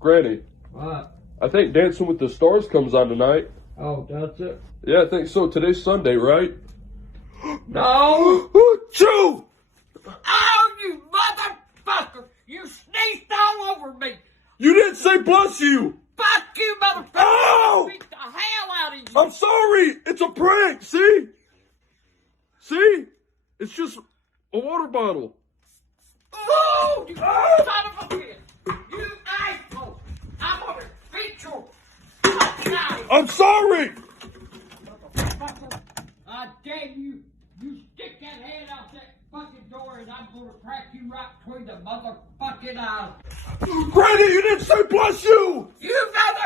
Granny, What? I think Dancing with the Stars comes on tonight. Oh, does it? Yeah, I think so. Today's Sunday, right? No! Chew! Oh, you motherfucker! You sneezed all over me! You didn't say bless you! Fuck you, motherfucker! Ow! Beat the hell out of you! I'm sorry! It's a prank, see? See? It's just a water bottle. Oh, you son of a bitch! You asshole! I'm gonna beat your fucking out! I'm sorry! Motherfucker! I dare you! You stick that head out that fucking door and I'm gonna crack you right between the motherfucking eyes! Granny, you didn't say bless you! You mother